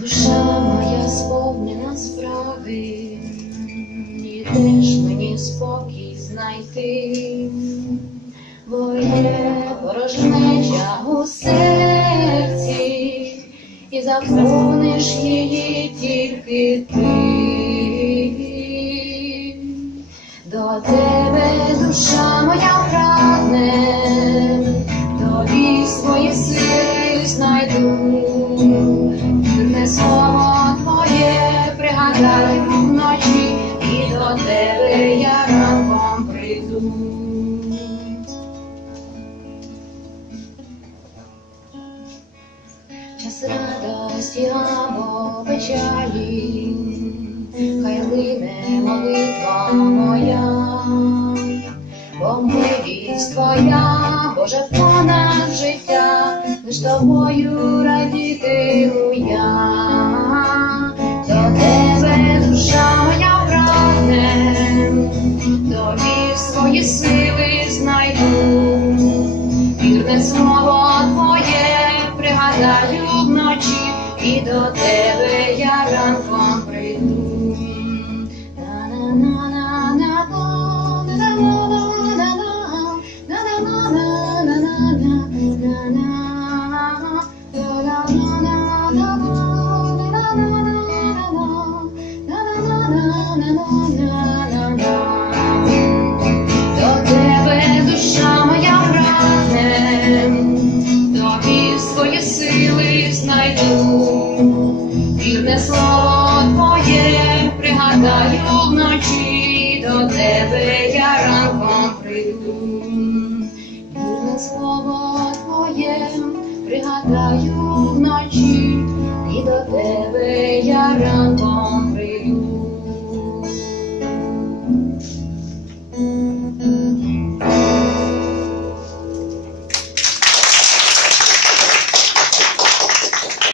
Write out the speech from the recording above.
Душа моя сповнена справи, і теж мені спокій знайти, бо є порожнеча у серці, і заповниш її тільки ти. До тебе душа моя прагне, вночі, і до тебе я ранком прийду. Час радості або печалі, хай лине молитва моя, бо твоя, Боже, понад життя, лиш тобою радітиму свої сили знайду, вірне слово твоє пригадаю вночі, і до тебе я ранком прийду. До вночі до тебе я ранком прийду, Вірне слово твоє пригадаю вночі, і до тебе я ранком прийду.